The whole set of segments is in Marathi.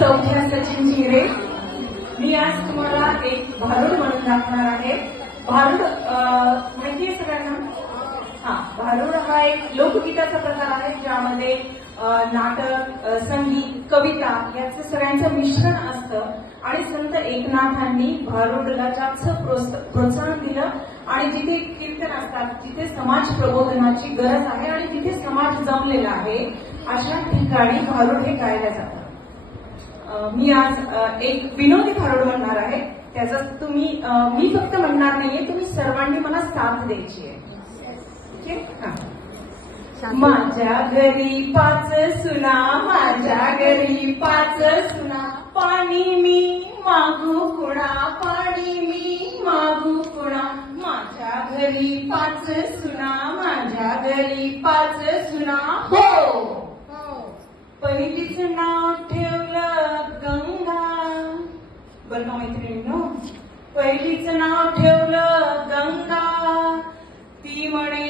सौख्या सचिन झिरे. मी आज तुम्हाला एक भारुड म्हणून दाखवणार आहे. भारुड माहितीये सगळ्यांना? भारुड हा एक लोकगीताचा प्रकार आहे ज्यामध्ये नाटक, संगीत, कविता याचं सगळ्यांचं मिश्रण असतं. आणि संत एकनाथांनी भारुडला जास्त प्रोत्साहन दिलं आणि जिथे कीर्तन असतात, जिथे समाज प्रबोधनाची गरज आहे आणि जिथे समाज जमलेला आहे अशा ठिकाणी भारुड हे गायलं जातं. मी आज एक विनोदी भारुड म्हणणार आहे. त्याचं तुम्ही मी फक्त म्हणणार नाहीये, तुम्ही सर्वांनी मला साथ द्यायची आहे. माझ्या घरी 5 सुना, माझ्या घरी 5 सुना, पाणी मी मागू कुणा, पाणी मी मागू कुणा. माझ्या घरी 5 सुना, माझ्या घरी 5 सुना. हो, पहिलीच नाव ठेवलं गंगा. बरं का मैत्रिणींनो, पहिलीच नाव ठेवलं गंगा. ती म्हणे,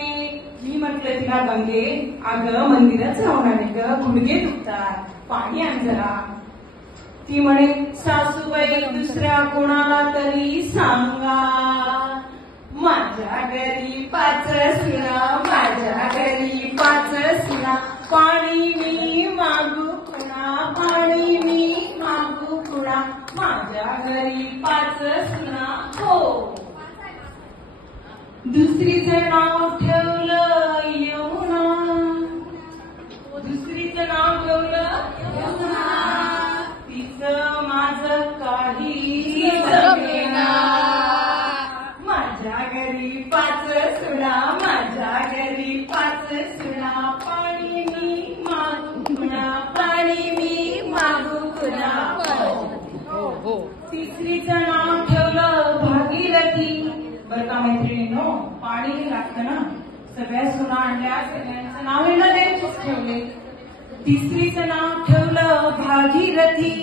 मी म्हटलं तिला गंगे, अगं मंदिरात जाऊन आले ग, गुडघे दुखतात, पाणी आण जरा. ती म्हणे, सासूबाई दुसऱ्या कोणाला तरी सांगा. माझ्या घरी 5 सुना, माझ्या घरी 5 सुना, पाणी मी मागू कुणा, पाणी मी मागू कुणा. माझ्या घरी 5 सुना. हो, दुसरीचं नाव ठेवलं यमुना, दुसरीचं नाव ठेवलं यमुना. तिचं माझं काही जमेना. माझ्या घरी 5 सुना, माझ्या घरी 5 सुना, पाणी मी मागू कुणा, पाणी मी मागू कुणा. तिसरीचं नाव ठेवलं भागीरथी. बरं का मैत्रिणींनो, पाणी लागतं ना, सगळ्या सुना आणल्या, सगळ्यांचं नाव येणं द्यायचीच ठेवले. तिसरीचं नाव ठेवलं भागीरथी.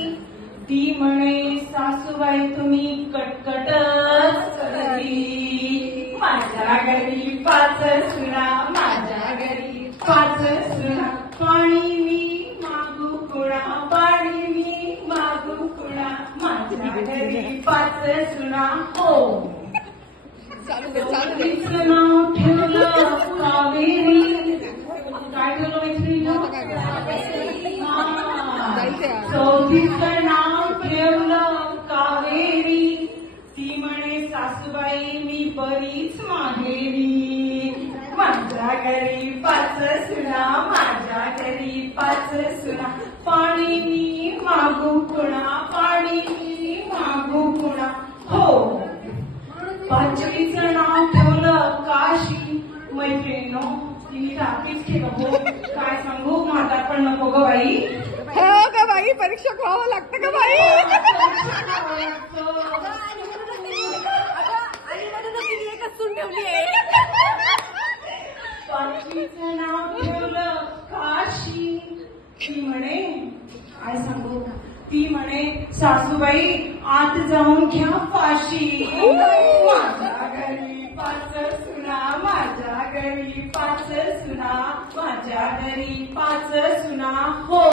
ती म्हणे, सासूबाई तुम्ही कटकटच करी. माझ्या घरी 5 सुना, माझ्या घरी 5 सुना, पाणी मी मागू कुणा, पाणी मी मागू कुणा. माझ्या घरी 5 सुना. हो, चौथीचं नाव ठेवलं कावेरी. काय ठेवलं मैत्रिणींनो? चौथीचं नाव ठेवलं कावेरी. ती म्हणे, सासूबाई मी बरीच माहेरी. माझ्या घरी 5 सुना, माझ्या घरी 5 सुना, पाणी मी मागू कुणा, पाणी मी मागू कुणा. हो, पाचवीचं नाव ठेवलं काशी. मैत्रिणींनो, तिने टाकीच ठेवलं. काय सांगू, माझा पण नको ग बाई. हो ग बाई, परीक्षा व्हावं लागतं का बाई? पाचवीचं नाव ठेवलं काशी. ती म्हणे, काय सांगू, ती म्हणे, सासूबाई आत जाऊन घ्या फाशी. माझ्या घरी 5 सुना, माझ्या घरी 5 सुना, माझ्या घरी 5 सुना. हो.